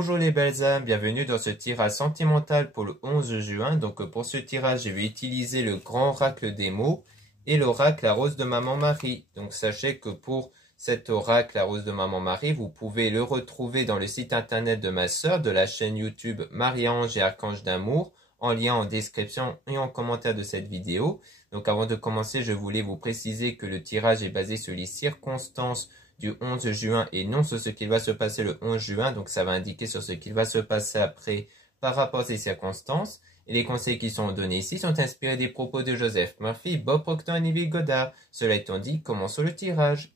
Bonjour les belles âmes, bienvenue dans ce tirage sentimental pour le 11 juin. Donc pour ce tirage, je vais utiliser le grand oracle des mots et l'oracle la rose de maman Marie. Donc sachez que pour cet oracle la rose de maman Marie, vous pouvez le retrouver dans le site internet de ma sœur, de la chaîne YouTube Marie-Ange et Archange d'amour, en lien en description et en commentaire de cette vidéo. Donc avant de commencer, je voulais vous préciser que le tirage est basé sur les circonstances du 11 juin et non sur ce qu'il va se passer le 11 juin. Donc ça va indiquer sur ce qu'il va se passer après par rapport à ces circonstances. Et les conseils qui sont donnés ici sont inspirés des propos de Joseph Murphy, Bob Proctor et Neville Goddard. Cela étant dit, commençons le tirage.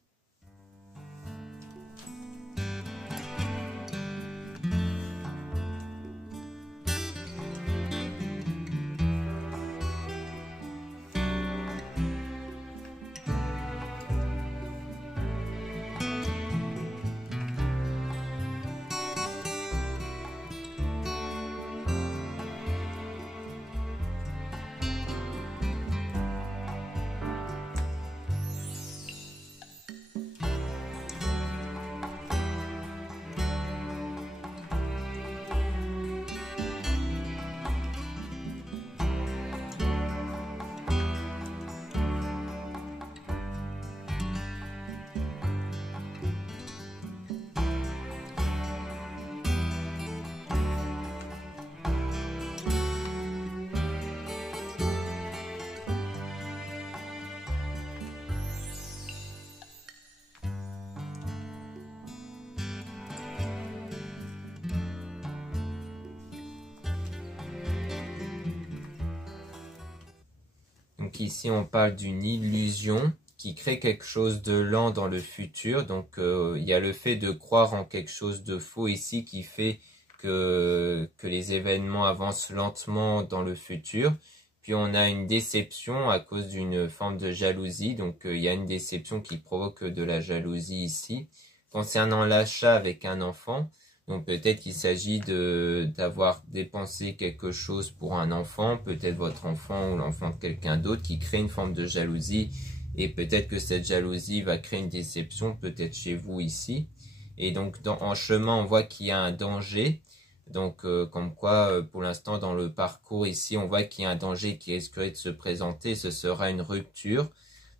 Donc ici on parle d'une illusion qui crée quelque chose de lent dans le futur. Donc il y a le fait de croire en quelque chose de faux ici qui fait que les événements avancent lentement dans le futur. Puis on a une déception à cause d'une forme de jalousie. Donc il y a une déception qui provoque de la jalousie ici. Concernant l'achat avec un enfant, donc peut-être qu'il s'agit d'avoir dépensé quelque chose pour un enfant, peut-être votre enfant ou l'enfant de quelqu'un d'autre qui crée une forme de jalousie et peut-être que cette jalousie va créer une déception peut-être chez vous ici. Et donc en chemin on voit qu'il y a un danger, donc comme quoi pour l'instant dans le parcours ici on voit qu'il y a un danger qui risquerait de se présenter, ce sera une rupture.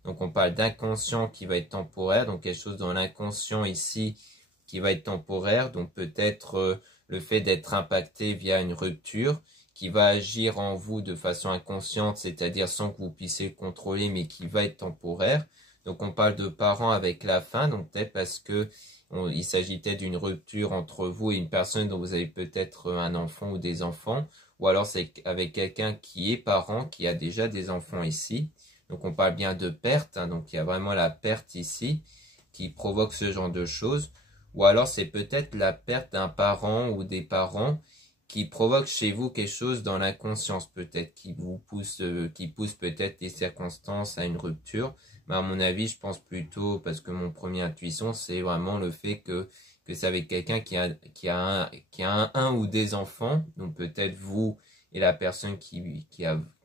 Donc on parle d'inconscient qui va être temporaire, donc quelque chose dans l'inconscient ici qui va être temporaire, donc peut-être le fait d'être impacté via une rupture qui va agir en vous de façon inconsciente, c'est-à-dire sans que vous puissiez le contrôler, mais qui va être temporaire. Donc on parle de parents avec la fin, donc peut-être parce que il s'agitait d'une rupture entre vous et une personne dont vous avez peut-être un enfant ou des enfants, ou alors c'est avec quelqu'un qui est parent, qui a déjà des enfants ici. Donc on parle bien de perte, hein, donc il y a vraiment la perte ici qui provoque ce genre de choses. Ou alors c'est peut-être la perte d'un parent ou des parents qui provoque chez vous quelque chose dans l'inconscience peut-être, qui vous pousse, qui pousse peut-être les circonstances à une rupture. Mais à mon avis, je pense plutôt, parce que mon premier intuition, c'est vraiment le fait que c'est avec quelqu'un qui a un ou des enfants, donc peut-être vous et la personne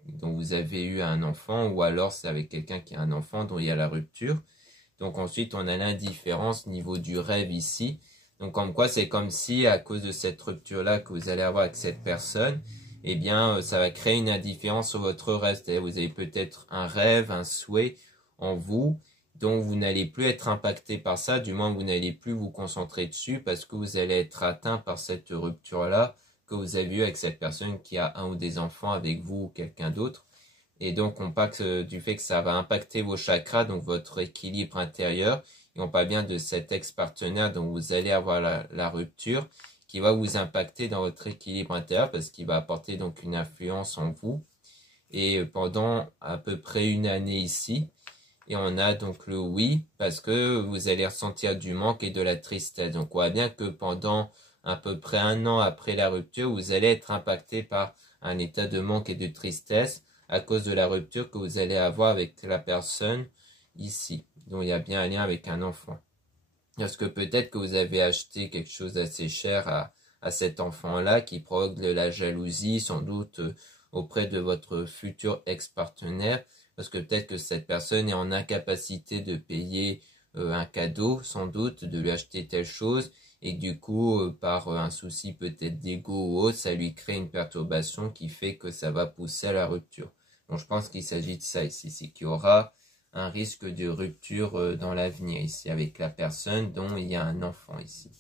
dont vous avez eu un enfant, ou alors c'est avec quelqu'un qui a un enfant dont il y a la rupture. Donc ensuite, on a l'indifférence au niveau du rêve ici. Donc comme quoi, c'est comme si à cause de cette rupture-là que vous allez avoir avec cette personne, eh bien, ça va créer une indifférence sur votre rêve. C'est-à-dire vous avez peut-être un rêve, un souhait en vous, dont vous n'allez plus être impacté par ça, du moins vous n'allez plus vous concentrer dessus parce que vous allez être atteint par cette rupture-là que vous avez eue avec cette personne qui a un ou des enfants avec vous ou quelqu'un d'autre. Et donc, on parle du fait que ça va impacter vos chakras, donc votre équilibre intérieur. Et on parle bien de cet ex-partenaire dont vous allez avoir la rupture, qui va vous impacter dans votre équilibre intérieur parce qu'il va apporter donc une influence en vous. Et pendant à peu près une année ici. Et on a donc le oui, parce que vous allez ressentir du manque et de la tristesse. Donc, on voit bien que pendant à peu près un an après la rupture, vous allez être impacté par un état de manque et de tristesse à cause de la rupture que vous allez avoir avec la personne ici. Donc il y a bien un lien avec un enfant. Parce que peut-être que vous avez acheté quelque chose d'assez cher à cet enfant-là qui provoque de la jalousie, sans doute auprès de votre futur ex-partenaire. Parce que peut-être que cette personne est en incapacité de payer un cadeau, sans doute, de lui acheter telle chose. et du coup, par un souci peut-être d'ego ou autre, ça lui crée une perturbation qui fait que ça va pousser à la rupture. Donc je pense qu'il s'agit de ça ici, c'est qu'il y aura un risque de rupture dans l'avenir ici, avec la personne dont il y a un enfant ici.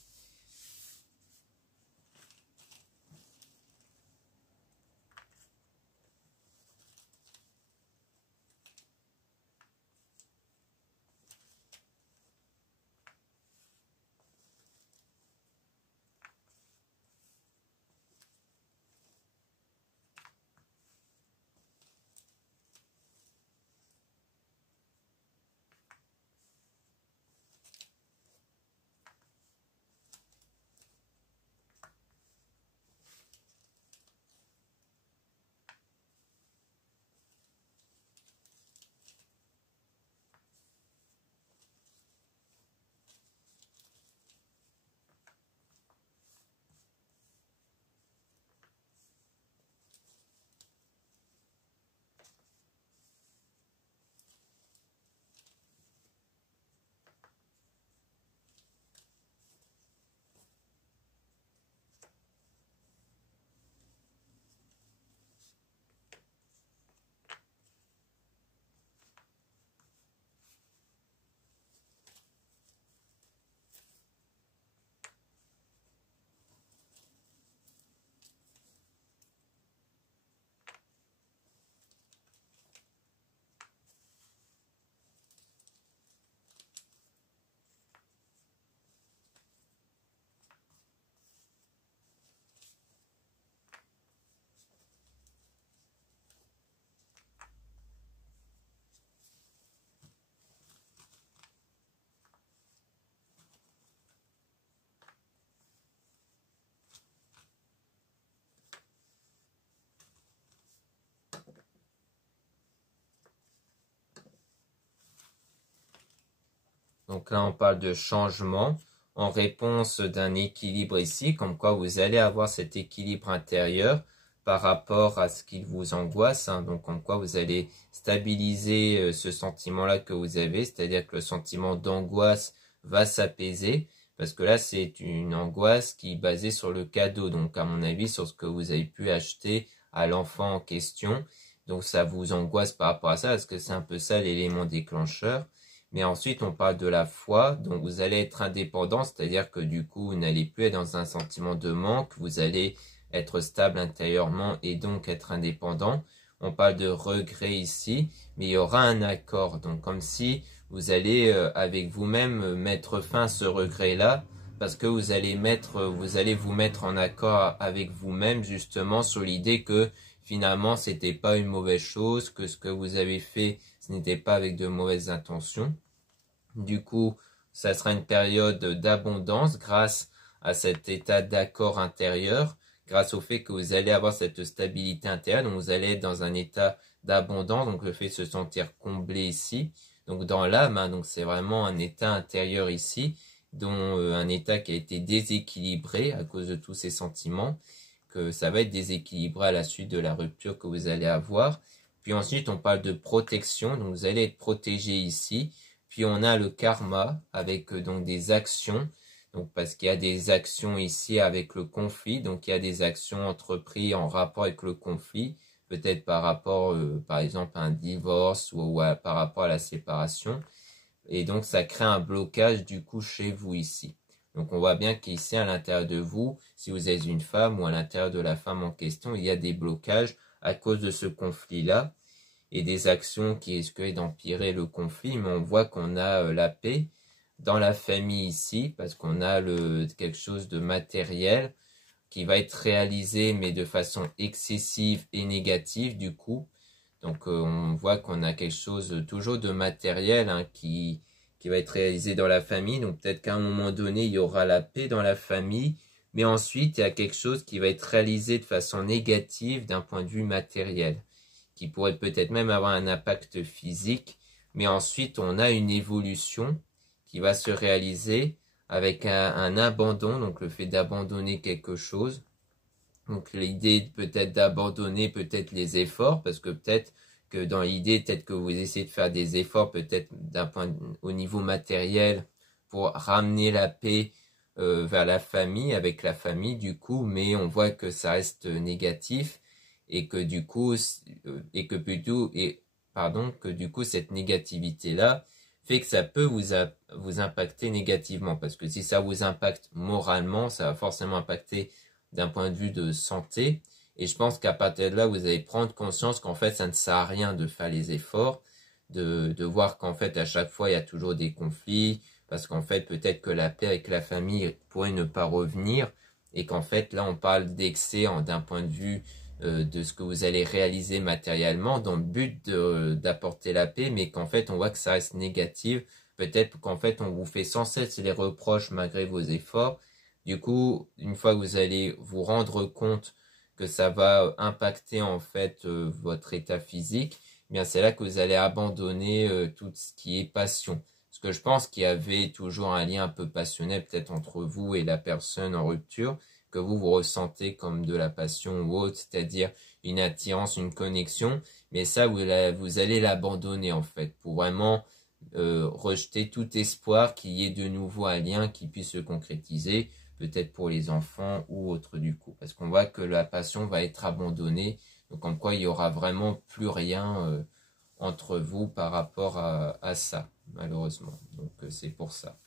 Donc là, on parle de changement en réponse d'un équilibre ici, comme quoi vous allez avoir cet équilibre intérieur par rapport à ce qui vous angoisse, hein. Donc comme quoi vous allez stabiliser ce sentiment-là que vous avez, c'est-à-dire que le sentiment d'angoisse va s'apaiser, parce que là, c'est une angoisse qui est basée sur le cadeau, donc à mon avis, sur ce que vous avez pu acheter à l'enfant en question. Donc ça vous angoisse par rapport à ça, parce que c'est un peu ça l'élément déclencheur. Mais ensuite, on parle de la foi, donc vous allez être indépendant, c'est-à-dire que du coup, vous n'allez plus être dans un sentiment de manque, vous allez être stable intérieurement et donc être indépendant. On parle de regret ici, mais il y aura un accord, donc comme si vous allez avec vous-même mettre fin à ce regret-là, parce que vous allez vous mettre en accord avec vous-même justement sur l'idée que finalement c'était pas une mauvaise chose, que ce que vous avez fait ce n'était pas avec de mauvaises intentions. Du coup, ça sera une période d'abondance grâce à cet état d'accord intérieur, grâce au fait que vous allez avoir cette stabilité intérieure, donc vous allez être dans un état d'abondance, donc le fait de se sentir comblé ici. Donc dans l'âme, hein, donc c'est vraiment un état intérieur ici, dont un état qui a été déséquilibré à cause de tous ces sentiments, que ça va être déséquilibré à la suite de la rupture que vous allez avoir. Puis ensuite, on parle de protection, donc vous allez être protégé ici. Puis on a le karma avec donc des actions, donc parce qu'il y a des actions ici avec le conflit, donc il y a des actions entreprises en rapport avec le conflit, peut-être par rapport par exemple à un divorce ou par rapport à la séparation. Et donc ça crée un blocage du coup chez vous ici. Donc on voit bien qu'ici à l'intérieur de vous, si vous êtes une femme ou à l'intérieur de la femme en question, il y a des blocages à cause de ce conflit-là et des actions qui risqueraient d'empirer le conflit. Mais on voit qu'on a la paix dans la famille ici parce qu'on a quelque chose de matériel qui va être réalisé mais de façon excessive et négative du coup. Donc on voit qu'on a quelque chose toujours de matériel hein, qui va être réalisé dans la famille. Donc peut-être qu'à un moment donné, il y aura la paix dans la famille. Mais ensuite, il y a quelque chose qui va être réalisé de façon négative d'un point de vue matériel, qui pourrait peut-être même avoir un impact physique. Mais ensuite, on a une évolution qui va se réaliser avec un abandon, donc le fait d'abandonner quelque chose. Donc l'idée peut-être d'abandonner peut-être les efforts, parce que peut-être que dans l'idée, peut-être que vous essayez de faire des efforts peut-être au niveau matériel pour ramener la paix vers la famille, avec la famille du coup, mais on voit que ça reste négatif et que du coup, que du coup cette négativité-là fait que ça peut vous impacter négativement, parce que si ça vous impacte moralement, ça va forcément impacter d'un point de vue de santé, et je pense qu'à partir de là, vous allez prendre conscience qu'en fait, ça ne sert à rien de faire les efforts, de voir qu'en fait, à chaque fois, il y a toujours des conflits, parce qu'en fait, peut-être que la paix avec la famille pourrait ne pas revenir, et qu'en fait, là, on parle d'excès d'un point de vue de ce que vous allez réaliser matériellement dans le but d'apporter la paix, mais qu'en fait, on voit que ça reste négatif. Peut-être qu'en fait, on vous fait sans cesse les reproches malgré vos efforts. Du coup, une fois que vous allez vous rendre compte que ça va impacter en fait votre état physique, eh bien c'est là que vous allez abandonner tout ce qui est passion. Parce que je pense qu'il y avait toujours un lien un peu passionnel peut-être entre vous et la personne en rupture, que vous ressentez comme de la passion ou autre, c'est-à-dire une attirance, une connexion, mais ça vous allez l'abandonner en fait, pour vraiment rejeter tout espoir qu'il y ait de nouveau un lien qui puisse se concrétiser, peut-être pour les enfants ou autre du coup, parce qu'on voit que la passion va être abandonnée, donc en quoi il y aura vraiment plus rien entre vous par rapport à ça, malheureusement. Donc c'est pour ça.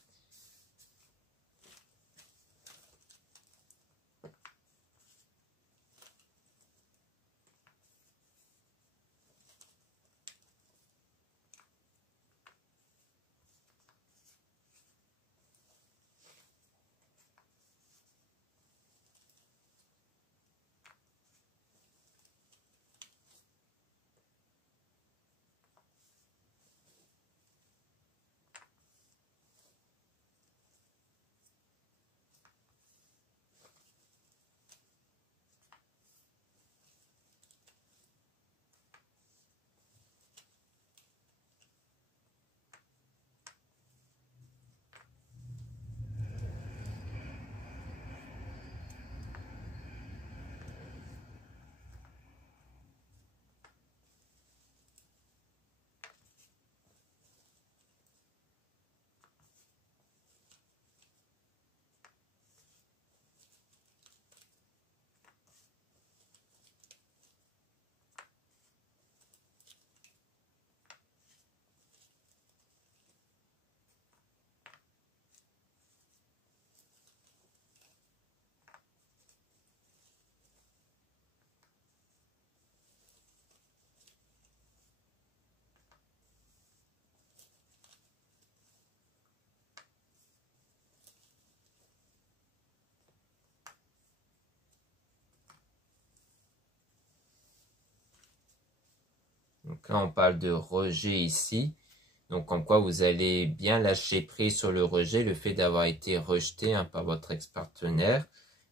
Donc là, on parle de rejet ici. Donc, en quoi vous allez bien lâcher prise sur le rejet, le fait d'avoir été rejeté par votre ex-partenaire.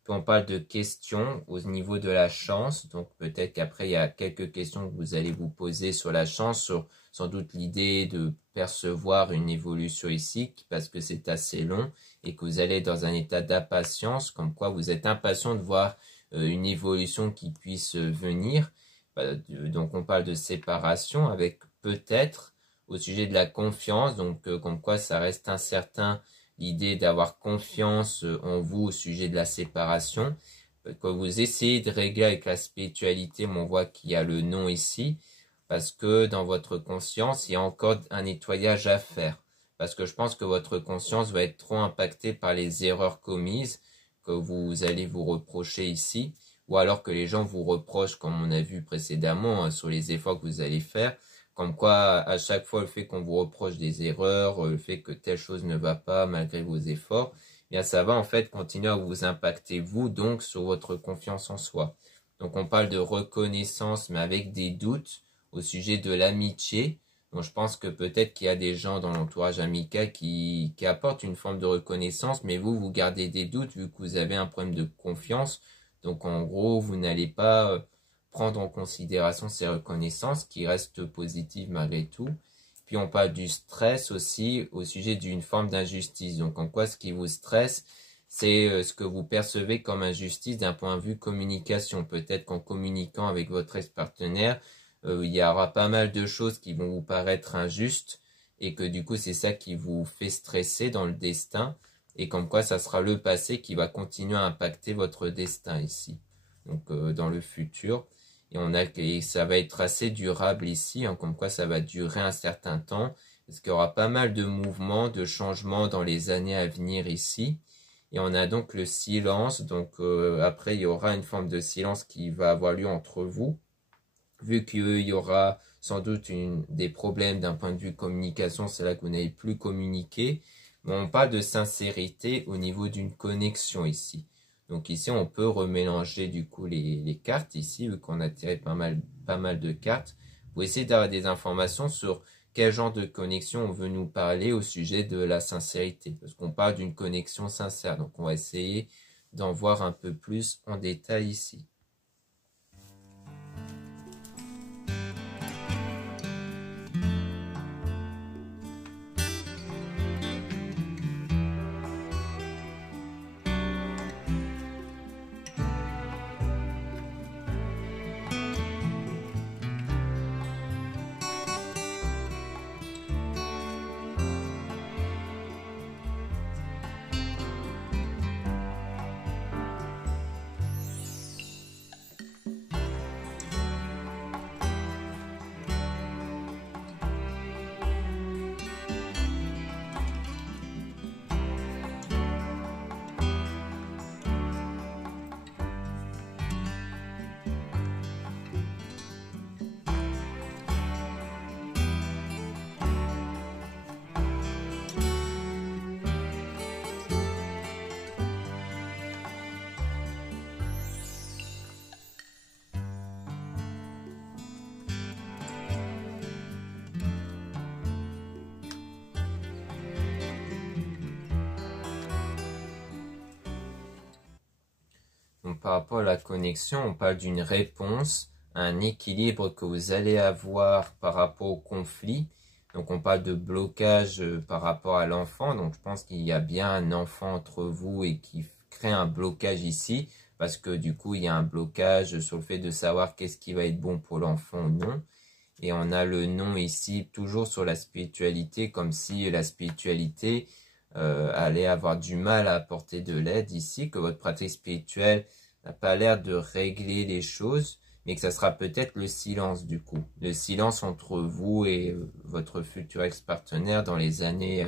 Puis, on parle de questions au niveau de la chance. Donc, peut-être qu'après, il y a quelques questions que vous allez vous poser sur la chance, sur sans doute l'idée de percevoir une évolution ici, parce que c'est assez long et que vous allez dans un état d'impatience, comme quoi vous êtes impatient de voir une évolution qui puisse venir. Donc, on parle de séparation avec peut-être au sujet de la confiance, donc comme quoi ça reste incertain l'idée d'avoir confiance en vous au sujet de la séparation. Quand vous essayez de régler avec la spiritualité, on voit qu'il y a le non ici, parce que dans votre conscience, il y a encore un nettoyage à faire. Parce que je pense que votre conscience va être trop impactée par les erreurs commises que vous allez vous reprocher ici, ou alors que les gens vous reprochent, comme on a vu précédemment, sur les efforts que vous allez faire. Comme quoi, à chaque fois, le fait qu'on vous reproche des erreurs, le fait que telle chose ne va pas malgré vos efforts, eh bien ça va en fait continuer à vous impacter vous, donc sur votre confiance en soi. Donc on parle de reconnaissance, mais avec des doutes au sujet de l'amitié. Donc je pense que peut-être qu'il y a des gens dans l'entourage amical qui apportent une forme de reconnaissance, mais vous gardez des doutes vu que vous avez un problème de confiance. Donc en gros, vous n'allez pas prendre en considération ces reconnaissances qui restent positives malgré tout. Puis on parle du stress aussi au sujet d'une forme d'injustice. Donc en quoi ce qui vous stresse, c'est ce que vous percevez comme injustice d'un point de vue communication. Peut-être qu'en communiquant avec votre ex-partenaire, il y aura pas mal de choses qui vont vous paraître injustes et que du coup c'est ça qui vous fait stresser dans le destin. et comme quoi ça sera le passé qui va continuer à impacter votre destin ici, donc dans le futur. Et ça va être assez durable ici, hein, comme quoi ça va durer un certain temps, parce qu'il y aura pas mal de mouvements, de changements dans les années à venir ici. Et on a donc le silence, donc après il y aura une forme de silence qui va avoir lieu entre vous, vu qu'il y aura sans doute des problèmes d'un point de vue communication, c'est là que vous n'avez plus communiqué. Mais on parle de sincérité au niveau d'une connexion ici. Donc ici, on peut remélanger du coup les cartes ici, vu qu'on a tiré pas mal de cartes, pour essayer d'avoir des informations sur quel genre de connexion on veut nous parler au sujet de la sincérité. Parce qu'on parle d'une connexion sincère, donc on va essayer d'en voir un peu plus en détail ici. Donc, par rapport à la connexion, on parle d'une réponse, un équilibre que vous allez avoir par rapport au conflit. Donc on parle de blocage par rapport à l'enfant. Donc je pense qu'il y a bien un enfant entre vous et qui crée un blocage ici. Parce que du coup, il y a un blocage sur le fait de savoir qu'est-ce qui va être bon pour l'enfant ou non. Et on a le non ici, toujours sur la spiritualité, comme si la spiritualité allait avoir du mal à apporter de l'aide ici, que votre pratique spirituelle n'a pas l'air de régler les choses, mais que ça sera peut-être le silence du coup. Le silence entre vous et votre futur ex-partenaire dans les années,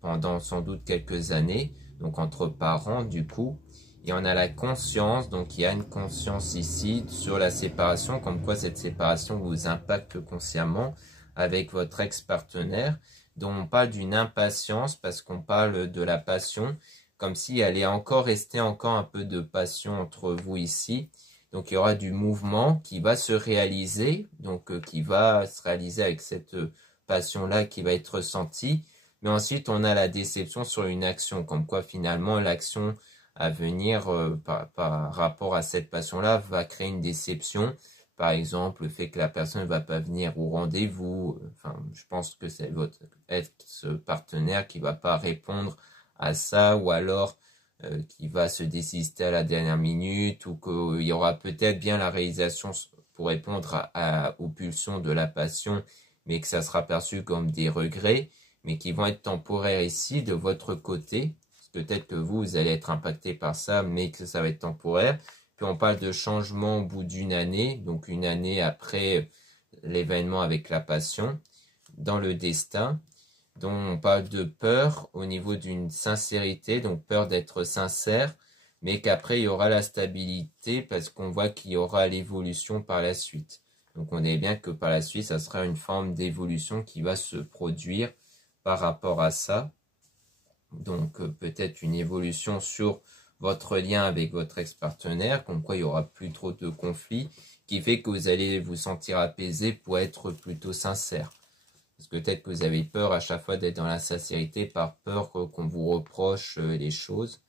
pendant sans doute quelques années, donc entre parents du coup. Et on a la conscience, donc il y a une conscience ici sur la séparation, comme quoi cette séparation vous impacte consciemment avec votre ex-partenaire, dont on parle d'une impatience parce qu'on parle de la passion, comme s'il allait encore rester encore un peu de passion entre vous ici. Donc il y aura du mouvement qui va se réaliser, donc qui va se réaliser avec cette passion-là qui va être ressentie. Mais ensuite on a la déception sur une action, comme quoi finalement l'action à venir par rapport à cette passion-là va créer une déception. Par exemple, le fait que la personne ne va pas venir au rendez-vous. Enfin, je pense que c'est votre ex-partenaire qui va pas répondre à ça, ou alors qui va se désister à la dernière minute, ou qu'il y aura peut-être bien la réalisation pour répondre aux pulsions de la passion, mais que ça sera perçu comme des regrets, mais qui vont être temporaires ici de votre côté. Peut-être que vous allez être impacté par ça, mais que ça va être temporaire. Puis on parle de changement au bout d'une année, donc une année après l'événement avec la passion, dans le destin, dont on parle de peur au niveau d'une sincérité, donc peur d'être sincère, mais qu'après il y aura la stabilité parce qu'on voit qu'il y aura l'évolution par la suite. Donc on est bien que par la suite, ça sera une forme d'évolution qui va se produire par rapport à ça. Donc peut-être une évolution sur votre lien avec votre ex-partenaire, comme quoi il n'y aura plus trop de conflits, qui fait que vous allez vous sentir apaisé pour être plutôt sincère. Parce que peut-être que vous avez peur à chaque fois d'être dans la sincérité par peur qu'on vous reproche les choses.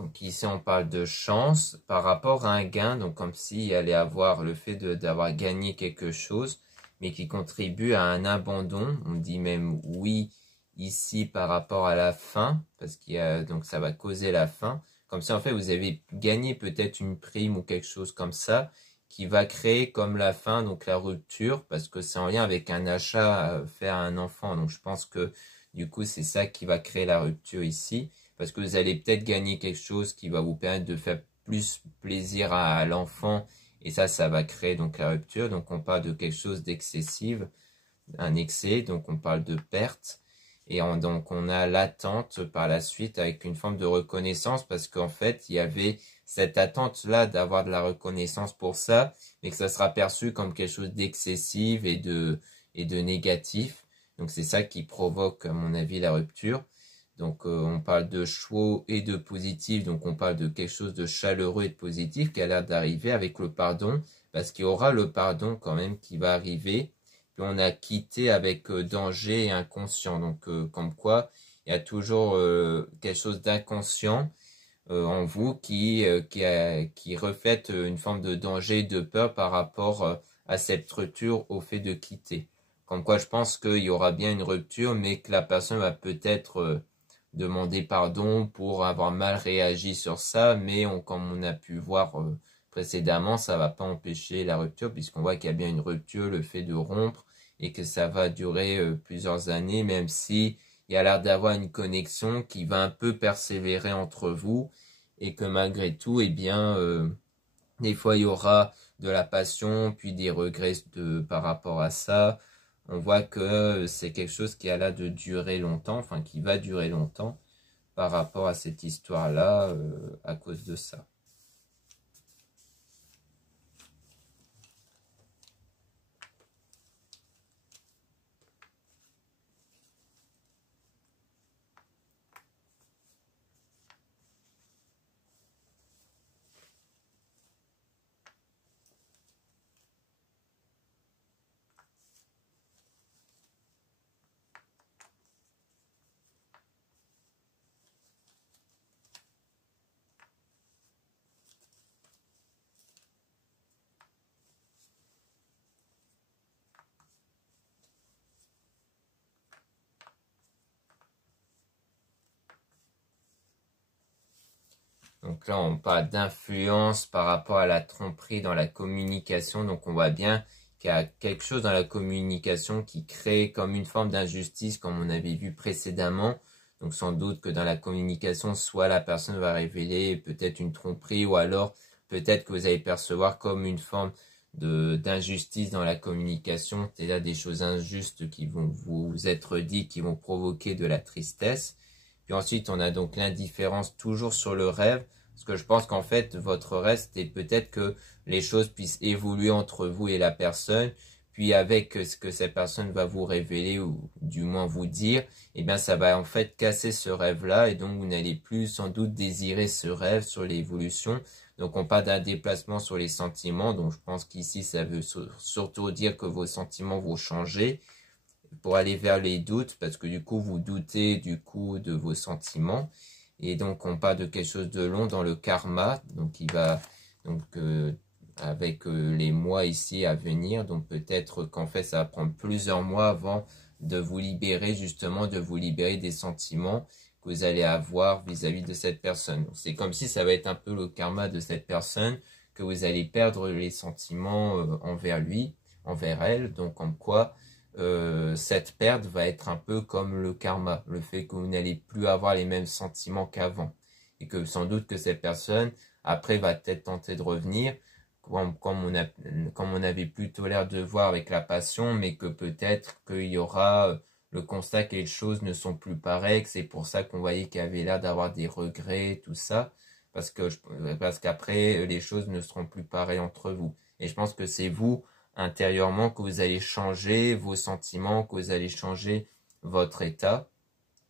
Donc ici on parle de chance par rapport à un gain, donc comme s'il allait avoir le fait d'avoir gagné quelque chose, mais qui contribue à un abandon. On dit même oui ici par rapport à la fin, parce qu'il y a, donc ça va causer la fin. Comme ça en fait vous avez gagné peut-être une prime ou quelque chose comme ça, qui va créer comme la fin, donc la rupture, parce que c'est en lien avec un achat fait à un enfant. Donc je pense que du coup c'est ça qui va créer la rupture ici. Parce que vous allez peut-être gagner quelque chose qui va vous permettre de faire plus plaisir à l'enfant. Et ça va créer donc la rupture. Donc on parle de quelque chose d'excessif, un excès. Donc on parle de perte. Et donc on a l'attente par la suite avec une forme de reconnaissance. Parce qu'en fait, il y avait cette attente-là d'avoir de la reconnaissance pour ça. Mais que ça sera perçu comme quelque chose d'excessif et de négatif. Donc c'est ça qui provoque, à mon avis, la rupture. Donc on parle de chaud et de positif, donc on parle de quelque chose de chaleureux et de positif qui a l'air d'arriver avec le pardon, parce qu'il y aura le pardon quand même qui va arriver. Puis on a quitté avec danger et inconscient, donc comme quoi il y a toujours quelque chose d'inconscient en vous qui reflète une forme de danger et de peur par rapport à cette rupture au fait de quitter. Comme quoi je pense qu'il y aura bien une rupture, mais que la personne va peut-être demander pardon pour avoir mal réagi sur ça, mais comme on a pu voir précédemment, ça va pas empêcher la rupture, puisqu'on voit qu'il y a bien une rupture, le fait de rompre, et que ça va durer plusieurs années, même si il y a l'air d'avoir une connexion qui va un peu persévérer entre vous, et que malgré tout, eh bien, des fois il y aura de la passion, puis des regrets par rapport à ça. On voit que c'est quelque chose qui a l'air de durer longtemps, enfin qui va durer longtemps par rapport à cette histoire-là à cause de ça. Donc là, on parle d'influence par rapport à la tromperie dans la communication. Donc on voit bien qu'il y a quelque chose dans la communication qui crée comme une forme d'injustice, comme on avait vu précédemment. Donc sans doute que dans la communication, soit la personne va révéler peut-être une tromperie, ou alors peut-être que vous allez percevoir comme une forme d'injustice dans la communication, c'est-à-dire des choses injustes qui vont vous être dites, qui vont provoquer de la tristesse. Puis ensuite, on a donc l'indifférence toujours sur le rêve, parce que je pense qu'en fait, votre rêve, c'était peut-être que les choses puissent évoluer entre vous et la personne, puis avec ce que cette personne va vous révéler, ou du moins vous dire, eh bien ça va en fait casser ce rêve-là, et donc vous n'allez plus sans doute désirer ce rêve sur l'évolution. Donc on parle d'un déplacement sur les sentiments, donc je pense qu'ici ça veut surtout dire que vos sentiments vont changer, pour aller vers les doutes, parce que du coup vous doutez du coup de vos sentiments, et donc on parle de quelque chose de long dans le karma, donc il va donc avec les mois ici à venir, donc peut-être qu'en fait ça va prendre plusieurs mois avant de vous libérer, justement de vous libérer des sentiments que vous allez avoir vis-à-vis de cette personne. C'est comme si ça va être un peu le karma de cette personne, que vous allez perdre les sentiments envers lui, envers elle, donc comme quoi cette perte va être un peu comme le karma, le fait que vous n'allez plus avoir les mêmes sentiments qu'avant, et que sans doute que cette personne après va peut-être tenter de revenir comme on avait plutôt l'air de voir avec la passion, mais que peut-être qu'il y aura le constat que les choses ne sont plus pareilles, que c'est pour ça qu'on voyait qu'il y avait l'air d'avoir des regrets, tout ça, parce qu'après les choses ne seront plus pareilles entre vous. Et je pense que c'est vous intérieurement que vous allez changer vos sentiments, que vous allez changer votre état,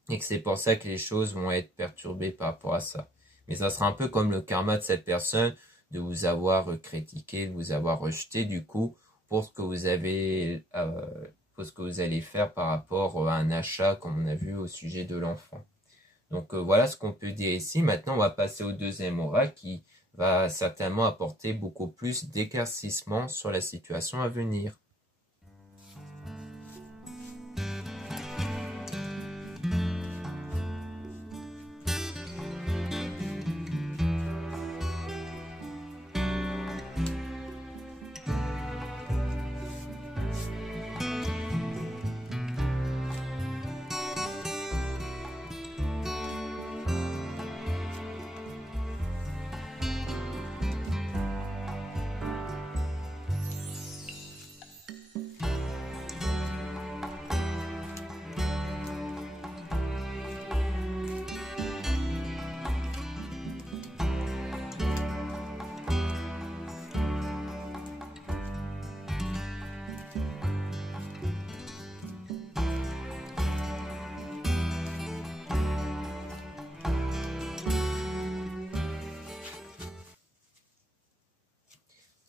et que c'est pour ça que les choses vont être perturbées par rapport à ça. Mais ça sera un peu comme le karma de cette personne, de vous avoir critiqué, de vous avoir rejeté du coup, pour ce que vous avez, pour ce que vous allez faire par rapport à un achat, comme on a vu au sujet de l'enfant. Donc voilà ce qu'on peut dire ici. Maintenant, on va passer au deuxième oracle qui va certainement apporter beaucoup plus d'éclaircissement sur la situation à venir.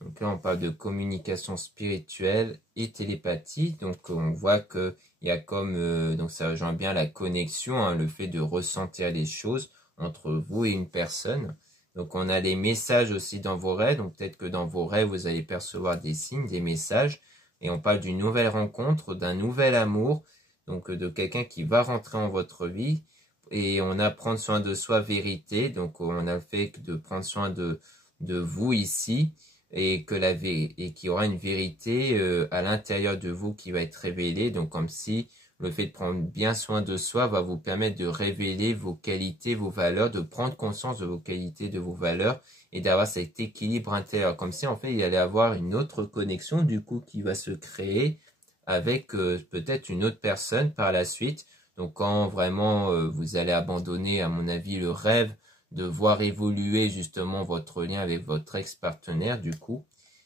Donc là, on parle de communication spirituelle et télépathie. Donc on voit que il y a comme, donc ça rejoint bien la connexion, hein, le fait de ressentir les choses entre vous et une personne. Donc on a les messages aussi dans vos rêves. Donc peut-être que dans vos rêves, vous allez percevoir des signes, des messages. Et on parle d'une nouvelle rencontre, d'un nouvel amour. Donc de quelqu'un qui va rentrer en votre vie. Et on a prendre soin de soi, vérité. Donc on a le fait de prendre soin de vous ici. Et qu'il y aura une vérité à l'intérieur de vous qui va être révélée. Donc comme si le fait de prendre bien soin de soi va vous permettre de révéler vos qualités, vos valeurs, de prendre conscience de vos qualités, de vos valeurs et d'avoir cet équilibre intérieur. Comme si en fait il y allait avoir une autre connexion du coup qui va se créer avec peut-être une autre personne par la suite. Donc quand vraiment vous allez abandonner à mon avis le rêve de voir évoluer justement votre lien avec votre ex-partenaire du coup.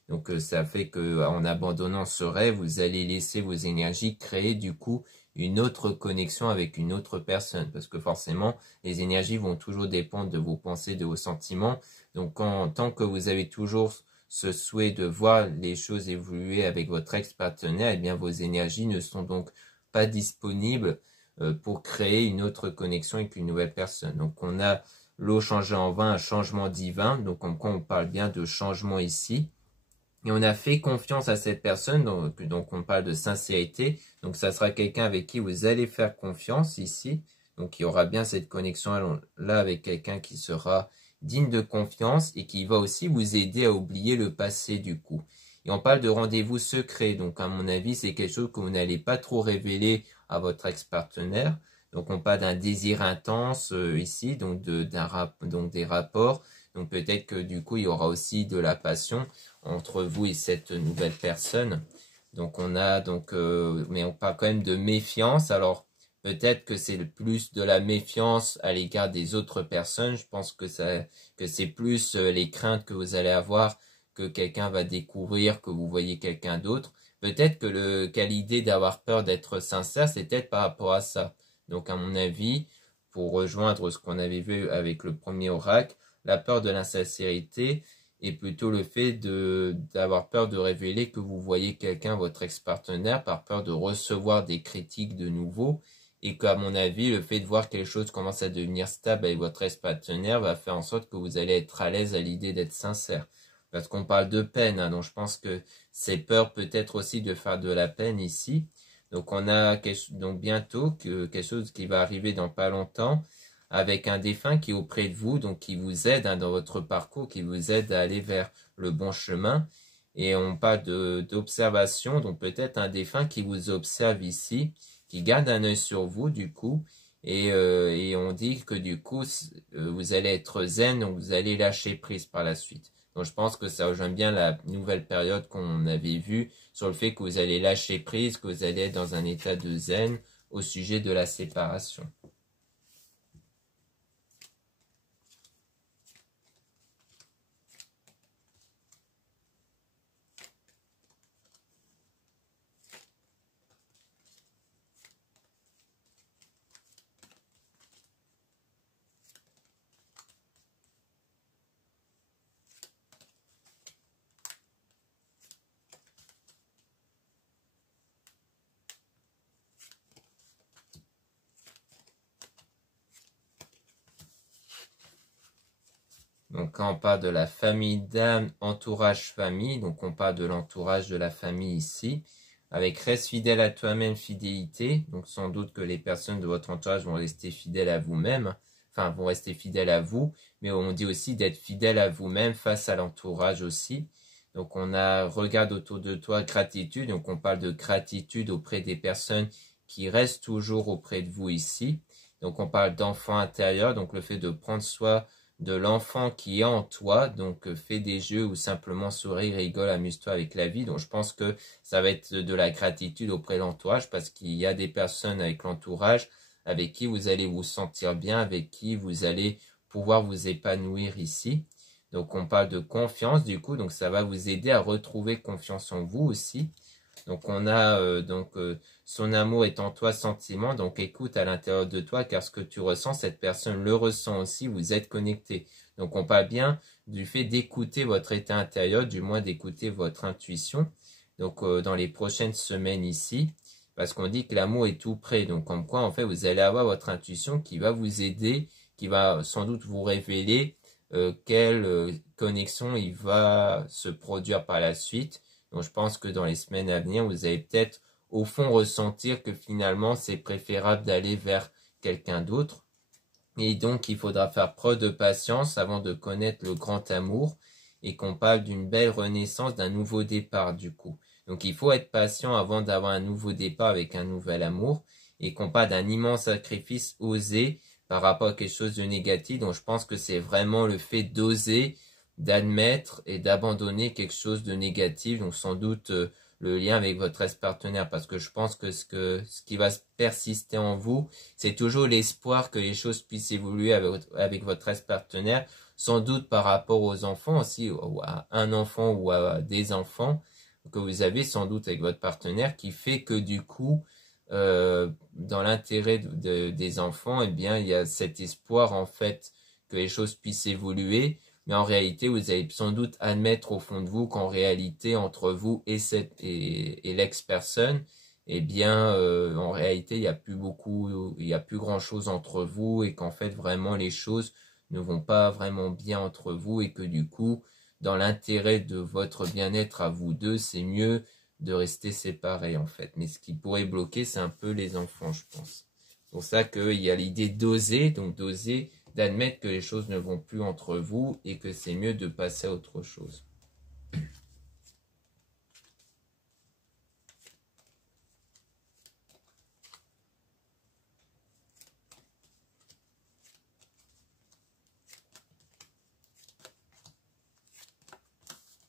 Donc ça fait que en abandonnant ce rêve, vous allez laisser vos énergies créer du coup une autre connexion avec une autre personne. Parce que forcément, les énergies vont toujours dépendre de vos pensées, de vos sentiments. Donc tant que vous avez toujours ce souhait de voir les choses évoluer avec votre ex-partenaire, eh bien vos énergies ne sont donc pas disponibles pour créer une autre connexion avec une nouvelle personne. Donc on a l'eau changée en vin, un changement divin. Donc, on parle bien de changement ici. Et on a fait confiance à cette personne, donc on parle de sincérité. Donc, ça sera quelqu'un avec qui vous allez faire confiance ici. Donc, il y aura bien cette connexion-là avec quelqu'un qui sera digne de confiance et qui va aussi vous aider à oublier le passé du coup. Et on parle de rendez-vous secret. Donc, à mon avis, c'est quelque chose que vous n'allez pas trop révéler à votre ex-partenaire. Donc on parle d'un désir intense ici, donc des rapports. Donc peut-être que du coup il y aura aussi de la passion entre vous et cette nouvelle personne. Donc on a mais on parle quand même de méfiance. Alors peut-être que c'est plus de la méfiance à l'égard des autres personnes. Je pense que c'est plus les craintes que vous allez avoir que quelqu'un va découvrir que vous voyez quelqu'un d'autre. Peut-être qu'à l'idée d'avoir peur d'être sincère, c'est peut-être par rapport à ça. Donc, à mon avis, pour rejoindre ce qu'on avait vu avec le premier oracle, la peur de l'insincérité est plutôt le fait d'avoir peur de révéler que vous voyez quelqu'un, votre ex-partenaire, par peur de recevoir des critiques de nouveau, et qu'à mon avis, le fait de voir quelque chose commence à devenir stable avec votre ex-partenaire va faire en sorte que vous allez être à l'aise à l'idée d'être sincère. Parce qu'on parle de peine, hein, donc je pense que c'est peur peut-être aussi de faire de la peine ici. Donc on a donc bientôt quelque chose qui va arriver dans pas longtemps avec un défunt qui est auprès de vous, donc qui vous aide dans votre parcours, qui vous aide à aller vers le bon chemin. Et on parle d'observation, donc peut-être un défunt qui vous observe ici, qui garde un œil sur vous du coup. Et on dit que du coup, vous allez être zen, donc vous allez lâcher prise par la suite. Donc je pense que ça rejoint bien la nouvelle période qu'on avait vue sur le fait que vous allez lâcher prise, que vous allez être dans un état de zen au sujet de la séparation. Donc quand on parle de la famille d'âme, entourage famille, donc on parle de l'entourage de la famille ici. Avec reste fidèle à toi-même, fidélité. Donc sans doute que les personnes de votre entourage vont rester fidèles à vous-même. Enfin, vont rester fidèles à vous. Mais on dit aussi d'être fidèle à vous-même face à l'entourage aussi. Donc on a regarde autour de toi, gratitude. Donc on parle de gratitude auprès des personnes qui restent toujours auprès de vous ici. Donc on parle d'enfant intérieur. Donc le fait de prendre soin de l'enfant qui est en toi, donc fais des jeux ou simplement souris, rigole, amuse-toi avec la vie. Donc je pense que ça va être de la gratitude auprès de l'entourage parce qu'il y a des personnes avec l'entourage avec qui vous allez vous sentir bien, avec qui vous allez pouvoir vous épanouir ici. Donc on parle de confiance du coup, donc ça va vous aider à retrouver confiance en vous aussi. Donc on a son amour est en toi sentiment, donc écoute à l'intérieur de toi car ce que tu ressens, cette personne le ressent aussi, vous êtes connectés. Donc on parle bien du fait d'écouter votre état intérieur, du moins d'écouter votre intuition. Donc dans les prochaines semaines ici, parce qu'on dit que l'amour est tout près, donc comme quoi en fait vous allez avoir votre intuition qui va vous aider, qui va sans doute vous révéler quelle connexion il va se produire par la suite. Donc je pense que dans les semaines à venir, vous allez peut-être au fond ressentir que finalement c'est préférable d'aller vers quelqu'un d'autre. Et donc il faudra faire preuve de patience avant de connaître le grand amour et qu'on parle d'une belle renaissance, d'un nouveau départ du coup. Donc il faut être patient avant d'avoir un nouveau départ avec un nouvel amour et qu'on parle d'un immense sacrifice osé par rapport à quelque chose de négatif. Donc je pense que c'est vraiment le fait d'oser, d'admettre et d'abandonner quelque chose de négatif. Donc sans doute le lien avec votre ex-partenaire parce que je pense que ce qui va persister en vous, c'est toujours l'espoir que les choses puissent évoluer avec votre ex-partenaire, sans doute par rapport aux enfants aussi, ou à un enfant ou à des enfants que vous avez sans doute avec votre partenaire qui fait que du coup, dans l'intérêt des enfants, eh bien, il y a cet espoir en fait que les choses puissent évoluer. Mais en réalité, vous allez sans doute admettre au fond de vous qu'en réalité, entre vous et l'ex-personne, eh bien, en réalité, il y a plus grand chose entre vous et qu'en fait, vraiment, les choses ne vont pas vraiment bien entre vous et que du coup, dans l'intérêt de votre bien-être à vous deux, c'est mieux de rester séparés, en fait. Mais ce qui pourrait bloquer, c'est un peu les enfants, je pense. C'est pour ça qu'il y a l'idée d'oser, donc d'oser d'admettre que les choses ne vont plus entre vous et que c'est mieux de passer à autre chose.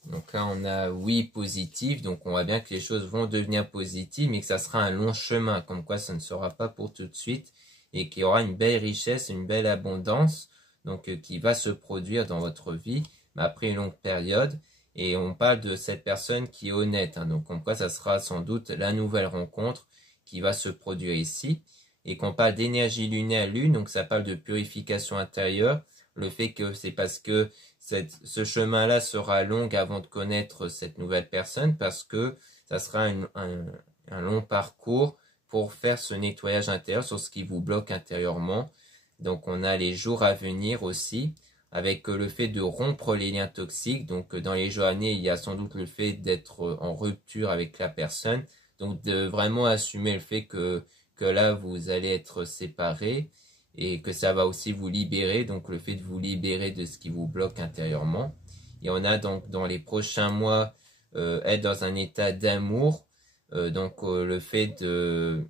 Donc là, on a oui positif, donc on voit bien que les choses vont devenir positives, mais que ça sera un long chemin, comme quoi ça ne sera pas pour tout de suite, et qu'il y aura une belle richesse, une belle abondance, donc qui va se produire dans votre vie, mais après une longue période, et on parle de cette personne qui est honnête, hein, donc comme quoi ça sera sans doute la nouvelle rencontre qui va se produire ici, et qu'on parle d'énergie lunaire lune, donc ça parle de purification intérieure, le fait que c'est parce que ce chemin-là sera long avant de connaître cette nouvelle personne parce que ça sera un long parcours pour faire ce nettoyage intérieur sur ce qui vous bloque intérieurement. Donc on a les jours à venir aussi avec le fait de rompre les liens toxiques. Donc dans les jours à venir, il y a sans doute le fait d'être en rupture avec la personne. Donc de vraiment assumer le fait que là vous allez être séparés et que ça va aussi vous libérer, donc le fait de vous libérer de ce qui vous bloque intérieurement. Et on a donc dans les prochains mois être dans un état d'amour, le fait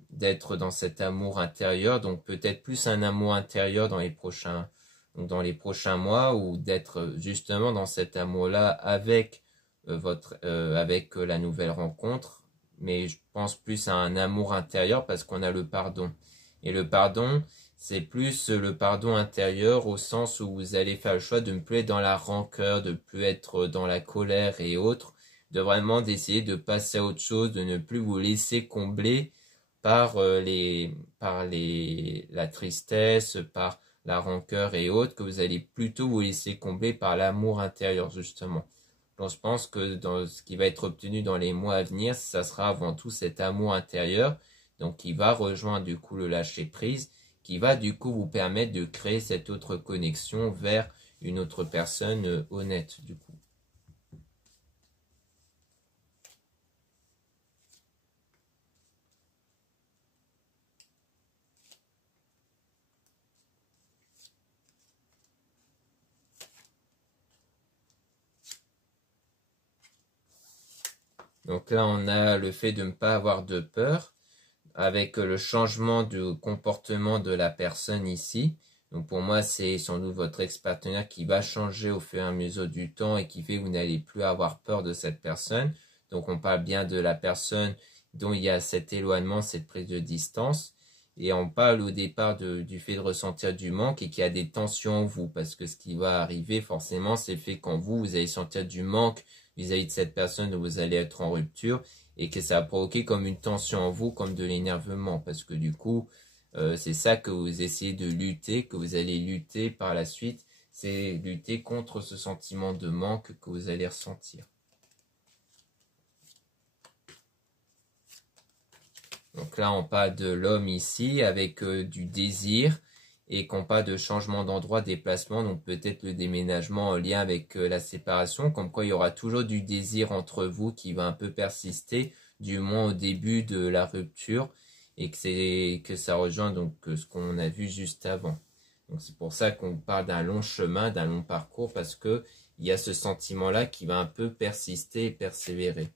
d'être dans cet amour intérieur, donc peut-être plus un amour intérieur dans les prochains mois ou d'être justement dans cet amour-là avec avec la nouvelle rencontre. Mais je pense plus à un amour intérieur parce qu'on a le pardon. Et le pardon, c'est plus le pardon intérieur au sens où vous allez faire le choix de ne plus être dans la rancœur, de ne plus être dans la colère et autres, de vraiment d'essayer de passer à autre chose, de ne plus vous laisser combler par la tristesse, par la rancœur et autres, que vous allez plutôt vous laisser combler par l'amour intérieur justement. Donc je pense que dans ce qui va être obtenu dans les mois à venir, ça sera avant tout cet amour intérieur, donc qui va rejoindre du coup le lâcher prise, qui va du coup vous permettre de créer cette autre connexion vers une autre personne honnête du coup. Donc là, on a le fait de ne pas avoir de peur avec le changement de comportement de la personne ici. Donc pour moi, c'est sans doute votre ex-partenaire qui va changer au fur et à mesure du temps et qui fait que vous n'allez plus avoir peur de cette personne. Donc on parle bien de la personne dont il y a cet éloignement, cette prise de distance. Et on parle au départ du fait de ressentir du manque et qu'il y a des tensions en vous. Parce que ce qui va arriver forcément, c'est le fait qu'en vous, vous allez sentir du manque vis-à-vis de cette personne dont vous allez être en rupture et que ça va provoquer comme une tension en vous, comme de l'énervement. Parce que du coup, c'est ça que vous essayez de lutter, que vous allez lutter par la suite. C'est lutter contre ce sentiment de manque que vous allez ressentir. Donc là, on parle de l'homme ici avec du désir et qu'on parle de changement d'endroit, déplacement, donc peut-être le déménagement en lien avec la séparation, comme quoi il y aura toujours du désir entre vous qui va un peu persister, du moins au début de la rupture, et que ça rejoint donc ce qu'on a vu juste avant. Donc c'est pour ça qu'on parle d'un long chemin, d'un long parcours, parce que il y a ce sentiment-là qui va un peu persister et persévérer.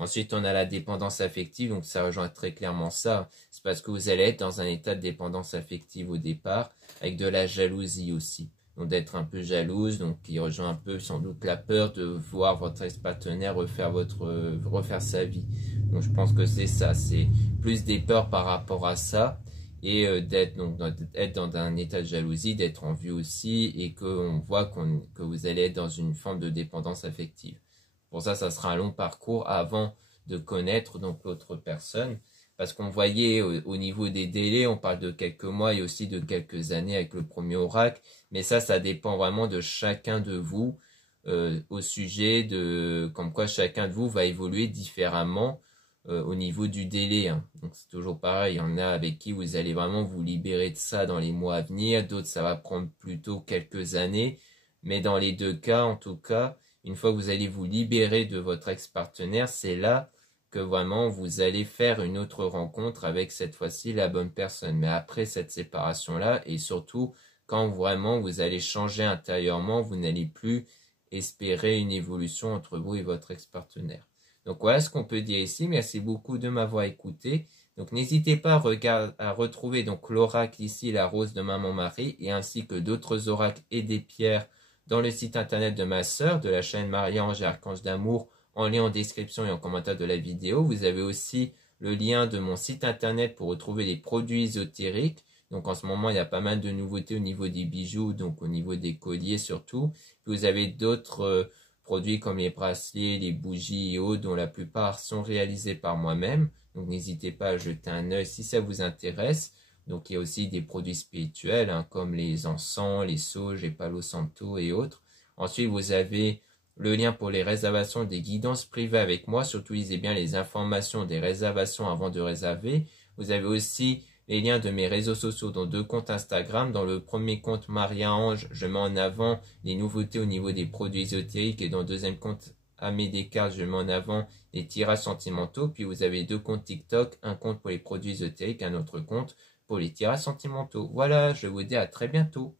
Ensuite, on a la dépendance affective, donc ça rejoint très clairement ça. C'est parce que vous allez être dans un état de dépendance affective au départ, avec de la jalousie aussi. Donc d'être un peu jalouse, donc qui rejoint un peu sans doute la peur de voir votre ex-partenaire refaire sa vie. Donc je pense que c'est ça, c'est plus des peurs par rapport à ça, et d'être dans un état de jalousie, d'être en vue aussi, et qu'on voit que vous allez être dans une forme de dépendance affective. Pour ça, ça sera un long parcours avant de connaître donc l'autre personne. Parce qu'on voyait au niveau des délais, on parle de quelques mois et aussi de quelques années avec le premier oracle. Mais ça dépend vraiment de chacun de vous au sujet de comme quoi chacun de vous va évoluer différemment au niveau du délai. Hein. Donc c'est toujours pareil. Il y en a avec qui vous allez vraiment vous libérer de ça dans les mois à venir. D'autres, ça va prendre plutôt quelques années. Mais dans les deux cas, en tout cas, une fois que vous allez vous libérer de votre ex-partenaire, c'est là que vraiment vous allez faire une autre rencontre avec cette fois-ci la bonne personne. Mais après cette séparation-là, et surtout quand vraiment vous allez changer intérieurement, vous n'allez plus espérer une évolution entre vous et votre ex-partenaire. Donc voilà ce qu'on peut dire ici. Merci beaucoup de m'avoir écouté. Donc n'hésitez pas à retrouver donc l'oracle ici, la rose de Maman Marie, et ainsi que d'autres oracles et des pierres dans le site internet de ma sœur, de la chaîne Marie-Ange et Archange d'Amour, en lien en description et en commentaire de la vidéo. Vous avez aussi le lien de mon site internet pour retrouver les produits ésotériques. Donc en ce moment, il y a pas mal de nouveautés au niveau des bijoux, donc au niveau des colliers surtout. Puis vous avez d'autres produits comme les bracelets, les bougies et autres, dont la plupart sont réalisés par moi-même. Donc n'hésitez pas à jeter un œil si ça vous intéresse. Donc il y a aussi des produits spirituels hein, comme les encens, les sauges, les palo santo et autres. Ensuite, vous avez le lien pour les réservations des guidances privées avec moi. Surtout, lisez bien les informations des réservations avant de réserver. Vous avez aussi les liens de mes réseaux sociaux dans 2 comptes Instagram. Dans le premier compte Maria Ange, je mets en avant les nouveautés au niveau des produits ésotériques. Et dans le deuxième compte Amé Descartes, je mets en avant les tirages sentimentaux. Puis vous avez 2 comptes TikTok, un compte pour les produits ésotériques, un autre compte pour les tirages sentimentaux. Voilà, je vous dis à très bientôt.